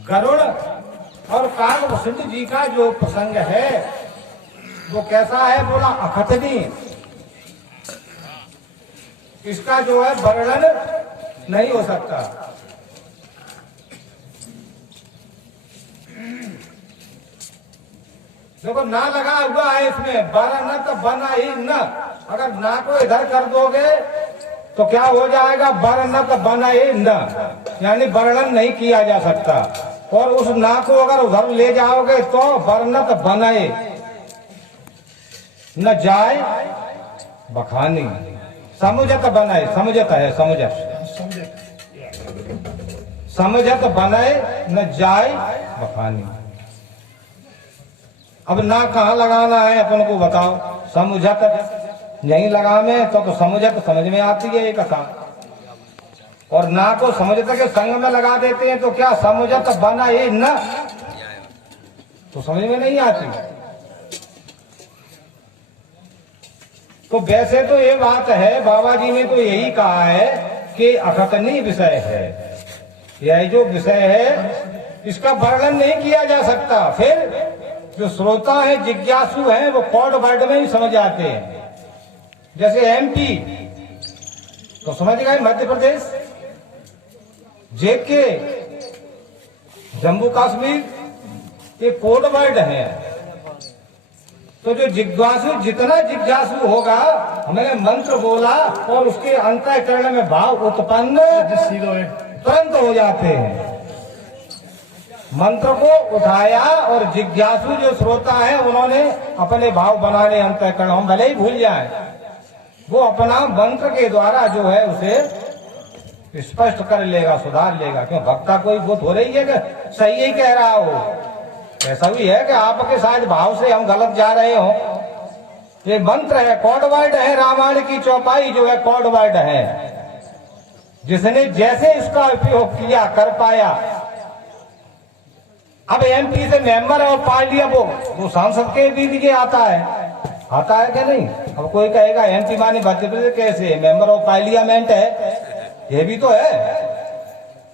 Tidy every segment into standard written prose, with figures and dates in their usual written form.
गरुड़ और काकभूषण जी का जो प्रसंग है वो कैसा है? बोला अखतनी। इसका जो है वर्णन नहीं हो सकता। देखो ना लगा हुआ है इसमें, बारह न तो बना ही न। अगर ना को इधर कर दोगे तो क्या हो जाएगा? बारह न तो बना ही न, यानी वर्णन नहीं किया जा सकता। और उस ना को अगर उधर ले जाओगे तो वर्ण तो बनाए न जाए बखानी। समुझत बनाए, समुझत है, समझत बनाए न जाए बखानी। अब ना कहाँ लगाना है अपन को बताओ? समुझत यहीं लगा में तो समुझत समझ में आती है ये कथा। और ना को समझते के संग में लगा देते हैं तो क्या समुझत बना ये न, तो समझ में नहीं आती। तो वैसे तो ये बात है, बाबा जी ने तो यही कहा है कि अखतनी विषय है। यह जो विषय है इसका वर्णन नहीं किया जा सकता। फिर जो श्रोता है, जिज्ञासु है, वो कोड वर्ड में ही समझ आते हैं। जैसे एमपी तो समझ गए मध्य प्रदेश, जेके जम्मू कश्मीर, ये कोड वर्ड है। तो जो जिज्ञासु, जितना जिज्ञासु होगा, हमने मंत्र बोला और उसके अंतःकरण में भाव उत्पन्न तुरंत हो जाते हैं। मंत्र को उठाया और जिज्ञासु जो श्रोता है उन्होंने अपने भाव बनाने अंतःकरण, हम भले ही भूल जाएं, वो अपना मंत्र के द्वारा जो है उसे स्पष्ट कर लेगा, सुधार लेगा। क्यों भक्ता कोई बुद्ध हो रही है कि सही ही कह रहा हो? ऐसा भी है कि आपके साथ भाव से हम गलत जा रहे हो? ये मंत्र है, कोड वर्ड है। रामायण की चौपाई जो है कोड वर्ड है। जिसने जैसे इसका उपयोग किया कर पाया। अब एमपी से मेंबर और पार्टी, अब वो सांसद के भी लिए आता है कि नहीं? अब कोई कहेगा एमपी माने मध्य प्रदेश कैसे? मेंबर ऑफ पार्लियामेंट है, ये भी तो है,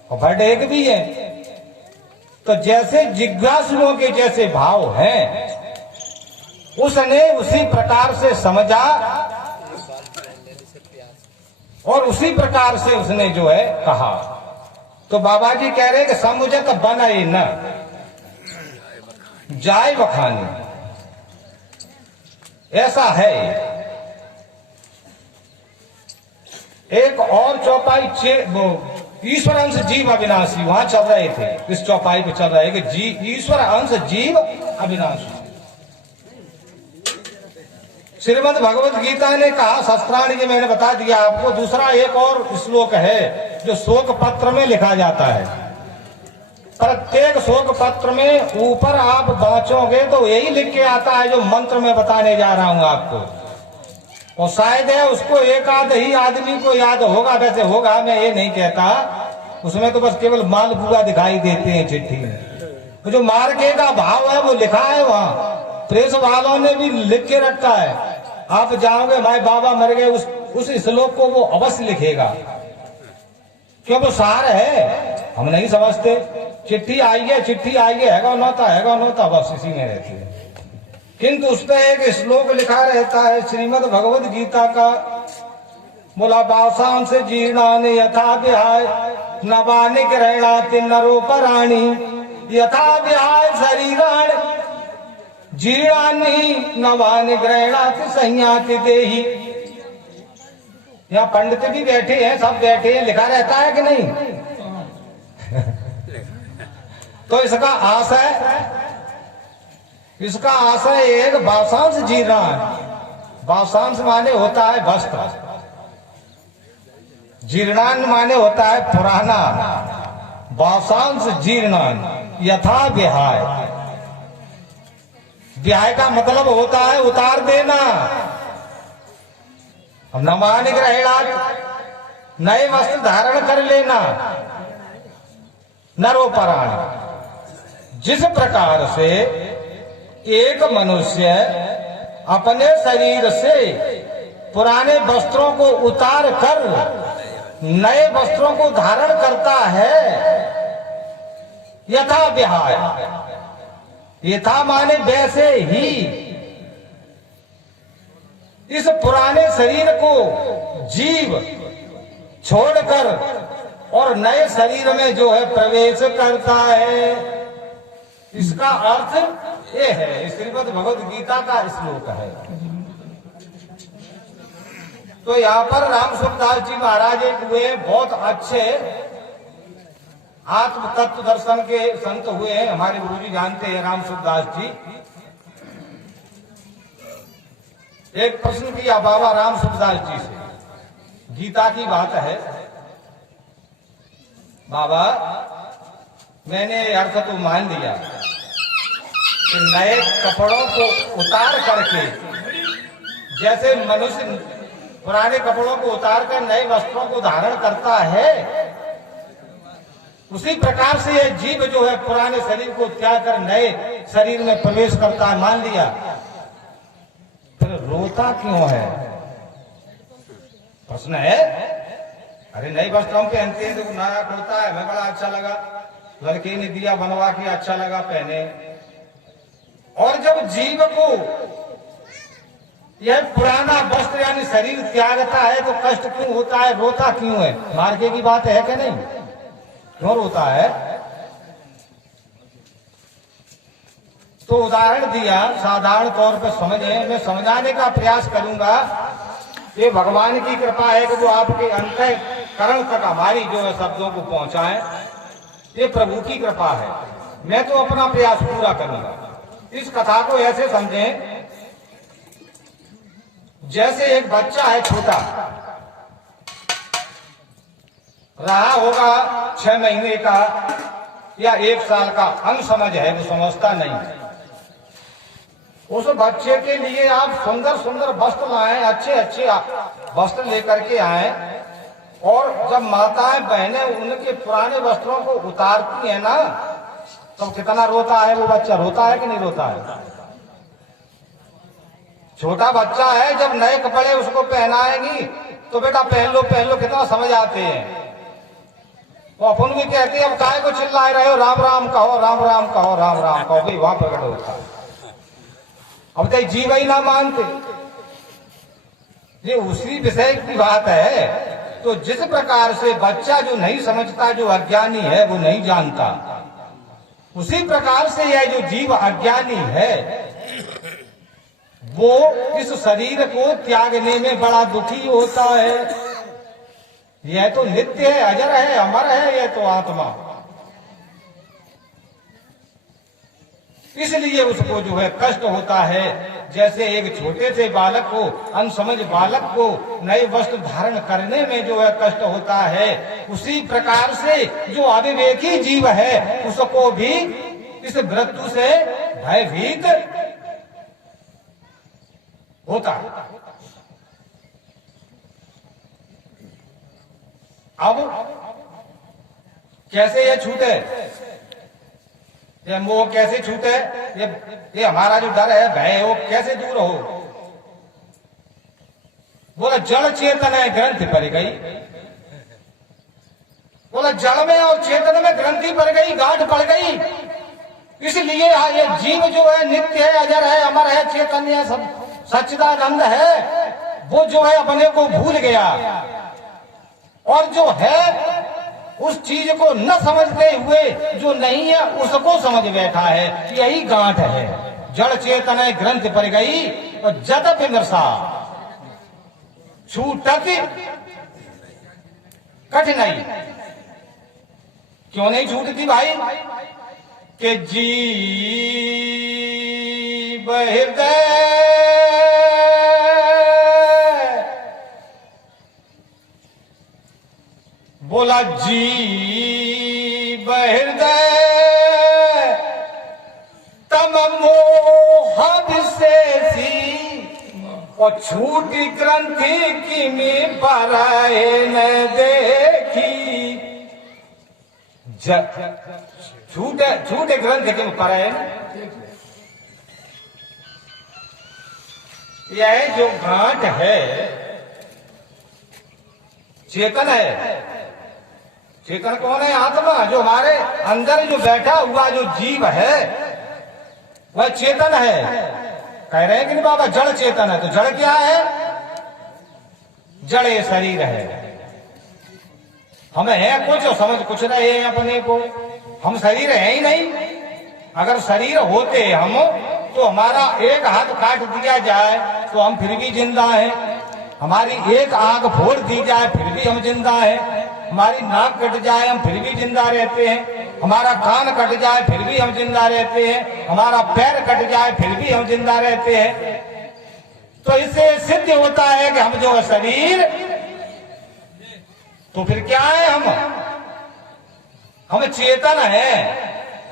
और वर्ड एक भी है। तो जैसे जिज्ञासुओं के जैसे भाव हैं, उसने उसी प्रकार से समझा और उसी प्रकार से उसने जो है कहा। तो बाबा जी कह रहे कि समुझत बनाए न जाए बखानी। ऐसा है। एक और चौपाई ईश्वर अंश जीव अविनाशी, वहां चल रहे थे, इस चौपाई पे चल रहे कि ईश्वर अंश जीव अविनाशी। श्रीमद् भगवत गीता ने कहा, शस्त्राणी जी मैंने बता दिया आपको। दूसरा एक और श्लोक है जो शोक पत्र में लिखा जाता है। प्रत्येक शोक पत्र में ऊपर आप बाँचोगे तो यही लिख के आता है जो मंत्र में बताने जा रहा हूं आपको। और शायद है उसको एक आध ही आदमी को याद होगा, वैसे होगा, मैं ये नहीं कहता। उसमें तो बस केवल मालपुआ दिखाई देते हैं चिट्ठी में। तो जो मार्के का भाव है वो लिखा है वहां, प्रेस वालों ने भी लिख के रखा है। आप जाओगे भाई बाबा मर गए, उस श्लोक को वो अवश्य लिखेगा, क्यों वो सार है, हम नहीं समझते। चिट्ठी आई है हैगा नौता बस इसी में रहती है। किंतु उस पर एक श्लोक लिखा रहता है श्रीमद् भगवद गीता का। बोला बासां से जीर्णानि यथा विहाय नवानि ग्रहणाति नरोपराणि यथा विहाय शरीराणि जीर्णानि नवानि ग्रहणाति संयाति देहि। यहाँ पंडित भी बैठे हैं, सब बैठे हैं, लिखा रहता है कि नहीं? तो इसका आशय एक बासांश जीर्णान। बासांश माने होता है वस्त्र, जीर्णान माने होता है पुराना। बासांश जीर्णान यथा विहाय। विहाय का मतलब होता है उतार देना। नवानि ग्रहणात्, नए वस्त्र धारण कर लेना। नरोपराण, जिस प्रकार से एक मनुष्य अपने शरीर से पुराने वस्त्रों को उतार कर नए वस्त्रों को धारण करता है, यथा विहाय, यथा माने वैसे ही इस पुराने शरीर को जीव छोड़कर और नए शरीर में जो है प्रवेश करता है। इसका अर्थ ये है, श्रीमद् भगवद गीता का श्लोक है। तो यहाँ पर राम सुखदास जी महाराज एक हुए बहुत अच्छे आत्म तत्व दर्शन के संत हुए हैं, हमारे गुरुजी जानते हैं राम सुखदास जी। एक प्रश्न किया बाबा राम सुखदास जी से, गीता की बात है, बाबा मैंने अर्थ तो मान लिया कि नए कपड़ों को उतार करके, जैसे मनुष्य पुराने कपड़ों को उतार कर नए वस्त्रों को धारण करता है, उसी प्रकार से यह जीव जो है पुराने शरीर को त्याग कर नए शरीर में प्रवेश करता है, मान लिया। फिर रोता क्यों है? प्रश्न है। अरे नए वस्त्रों पहनते हैं तो नाराज होता है, हमें बड़ा अच्छा लगा, लड़की ने दिया बनवा के, अच्छा लगा पहने। और जब जीव को यह पुराना वस्त्र यानी शरीर त्यागता है तो कष्ट क्यों होता है, रोता क्यों है? मार्के की बात है कि नहीं? क्यों रोता है? तो उदाहरण दिया, साधारण तौर पर समझे, मैं समझाने का प्रयास करूंगा। ये भगवान की कृपा है कि जो आपके अंतःकरण तक हमारी जो है शब्दों को पहुंचाए, ये प्रभु की कृपा है। मैं तो अपना प्रयास पूरा करूंगा। इस कथा को ऐसे समझें जैसे एक बच्चा है छोटा, रहा होगा 6 महीने का या 1 साल का, अनसमझ है, वो समझता नहीं। उस बच्चे के लिए आप सुंदर सुंदर वस्त्र लाए, अच्छे अच्छे वस्त्र लेकर के आए, और जब माताएं बहनें उनके पुराने वस्त्रों को उतारती है ना, तो कितना रोता है वो बच्चा? रोता है कि नहीं रोता है? छोटा बच्चा है, जब नए कपड़े उसको पहनाएंगी तो बेटा पहन लो, कितना समझ आते हैं। वो अपन भी कहते हैं, अब काय को चिल्ला रहे हो, राम राम कहो, राम राम कहो, राम राम कहो, भाई वहां प्रकट होता है। अब तो जीव ही ना मानते, ये उसी विषय की बात है। तो जिस प्रकार से बच्चा जो नहीं समझता, जो अज्ञानी है वो नहीं जानता, उसी प्रकार से यह जो जीव अज्ञानी है वो इस शरीर को त्यागने में बड़ा दुखी होता है। यह तो नित्य है, अजर है, अमर है, यह तो आत्मा। इसलिए उसको जो है कष्ट होता है। जैसे एक छोटे से बालक को, अनसमझ बालक को नए वस्त्र धारण करने में जो है कष्ट होता है, उसी प्रकार से जो अविवेकी जीव है उसको भी इस मृत्यु से भयभीत होता है। अब कैसे ये छूटे, ये मोह कैसे छूटे, ये हमारा जो डर है, भय है, वो कैसे दूर हो? बोला जड़ चेतन है, ग्रंथि पड़ गई। बोला जड़ में और चेतन में ग्रंथि पड़ गई, गांठ पड़ गई। इसलिए ये जीव जो है नित्य है, अजर है, अमर है, चैतन्य सब सच्चिदानंद है, वो जो है अपने को भूल गया, और जो है उस चीज को न समझते हुए जो नहीं है उसको समझ बैठा है। यही गांठ है। जड़ चेतन ग्रंथ पर गई और जद विमर्शा छूटत कठिनाई। क्यों नहीं छूटती भाई? कि जीव हृदय बोला जीव हृदय तम मोह विशेषी और छूटी ग्रंथि की में पराए न देखी। छूटे ग्रंथ की में पराए न। यह जो गांठ है चेतन है, चेतन कौन है? आत्मा। जो हमारे अंदर जो बैठा हुआ जो जीव है वह चेतन है। कह रहे हैं कि नहीं बाबा जड़ चेतन है, तो जड़ क्या है? जड़ ये शरीर है। हमें है कुछ और समझ कुछ रहे हैं अपने को। हम शरीर है ही नहीं। अगर शरीर होते हम तो हमारा एक हाथ काट दिया जाए तो हम फिर भी जिंदा हैं। हमारी एक आंख फोड़ दी जाए फिर भी हम जिंदा हैं। हमारी नाक कट जाए हम फिर भी जिंदा रहते हैं। हमारा कान कट जाए फिर भी हम जिंदा रहते हैं। हमारा पैर कट जाए फिर भी हम जिंदा रहते हैं। तो इससे सिद्ध होता है कि हम जो है शरीर, तो फिर क्या है? हम चेतन है,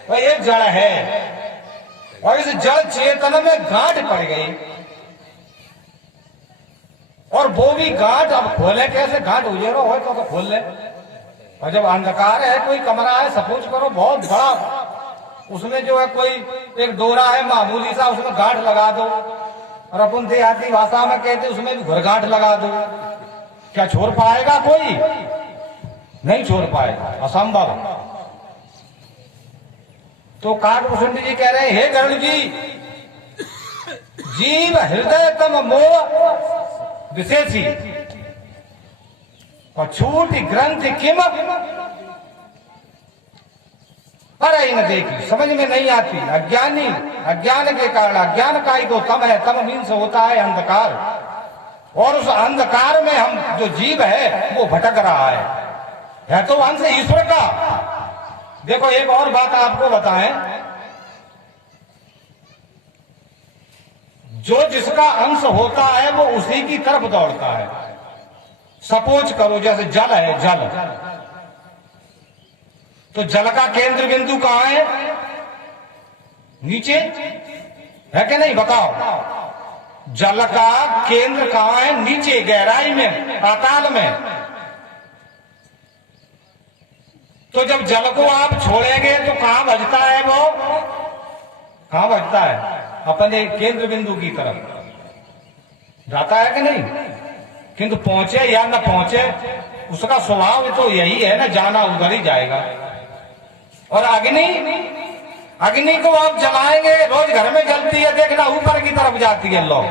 वह एक जड़ है। और इस जड़ चेतन में गांठ पड़ गई, और वो भी गांठ अब खोले कैसे? गांठ उजेरो हो तो खोल ले। और जब अंधकार है, कोई कमरा है, सपोज करो बहुत बड़ा, उसमें जो है कोई एक डोरा है मामूली सा, उसमें गांठ लगा दो, और अपन देहाती भाषा में कहते उसमें भी घुरगांठ लगा दो, क्या छोड़ पाएगा? कोई नहीं छोड़ पाएगा, असंभव। तो काकभूषण जी कह रहे हैं, हे गरुड़ जी, जीव हृदय तम मोह विशेषी और छूट ग्रंथ किम पर ही न देखी। समझ में नहीं आती। अज्ञानी, अज्ञान के कारण, अज्ञान का ही तो तम है। तम मीन्स होता है अंधकार, और उस अंधकार में हम जो जीव है वो भटक रहा है तो अंश ईश्वर का। देखो एक और बात आपको बताएं, जो जिसका अंश होता है वो उसी की तरफ दौड़ता है। सपोज करो जैसे जल है, जल, तो जल का केंद्र बिंदु कहां है? नीचे है कि नहीं? बताओ। जल का केंद्र कहां है? नीचे, गहराई में, पाताल में। तो जब जल को आप छोड़ेंगे तो कहां बजता है? वो कहां बजता है? अपने केंद्र बिंदु की तरफ जाता है कि नहीं? किंतु पहुंचे या न पहुंचे, उसका स्वभाव तो यही है ना, जाना उधर ही जाएगा। और अग्नि, अग्नि को आप जलाएंगे, रोज घर में जलती है, देखना ऊपर की तरफ जाती है लोग।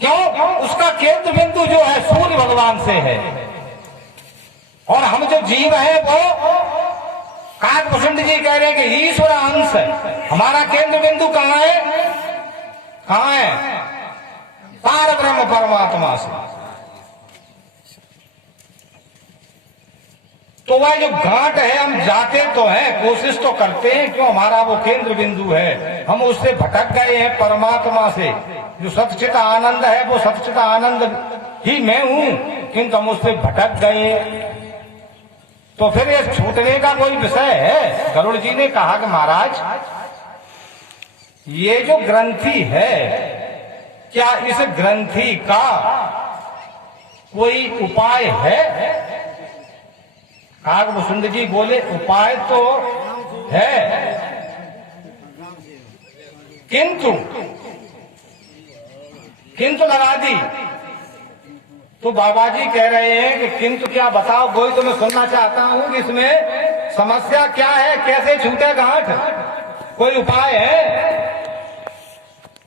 क्यों? उसका केंद्र बिंदु जो है सूर्य भगवान से है। और हम जो जीव है वो काकभूषण जी कह रहे हैं कि ईश्वर अंश है। हमारा केंद्र बिंदु कहां है? कहां है? पार ब्रह्म परमात्मा से। तो वह जो घाट है, हम जाते तो हैं, कोशिश तो करते हैं, क्यों? हमारा वो केंद्र बिंदु है, हम उससे भटक गए हैं परमात्मा से। जो सच्चित आनंद है वो सच्चित आनंद ही मैं हूं, किंतु हम उससे भटक गए। तो फिर ये छूटने का कोई विषय है? गरुड़ जी ने कहा कि महाराज, ये जो ग्रंथि है, क्या इस ग्रंथि का कोई उपाय है? काकभूषण जी बोले, उपाय तो है, किंतु लगा दी। तो बाबा जी कह रहे हैं कि किंतु क्या बताओ, वही तो मैं सुनना चाहता हूं कि इसमें समस्या क्या है, कैसे छूटे गांठ, कोई उपाय है?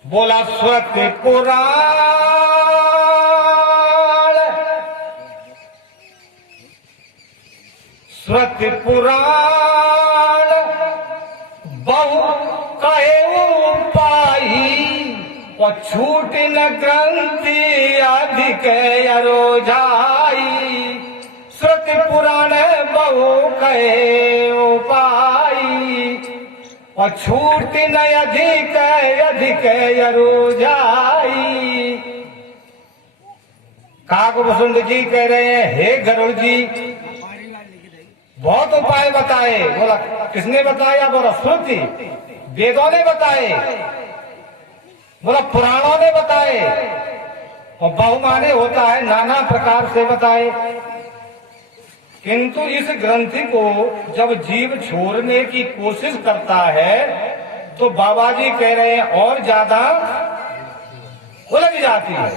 बोला श्रुति पुराण, श्रुति पुराण बहु कहे उपाई, और छूट न ग्रंथि अधिक अरोजाई। श्रुति पुराण बहु कहे उपाई, और छूट न अधिक अरोजाई। काकभूषण जी कह रहे हैं, हे गरुड़ जी, बहुत उपाय बताए। बोला किसने बताया? बोला श्रुति, वेदों ने बताए, बोला पुराणों ने बताए, और बहुमाने होता है नाना प्रकार से बताए। किंतु इस ग्रंथि को जब जीव छोड़ने की कोशिश करता है तो बाबा जी कह रहे हैं और ज्यादा उलझ जाती है।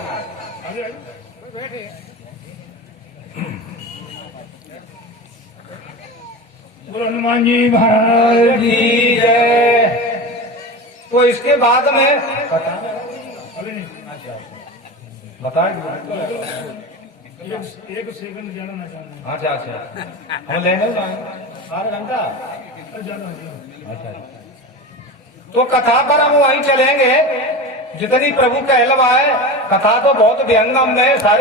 गुरु हनुमान जी महाराज की जय। तो इसके बाद में अभी नहीं बताएंगे। एक सेकंड ज्यादा ना चाहूंगा। अच्छा अच्छा, हम लेने जाएंगे आधा घंटा। ज्यादा अच्छा, तो कथा पर हम वहीं चलेंगे जितनी प्रभु कहलवा है। कथा तो बहुत व्यंगम है, सारे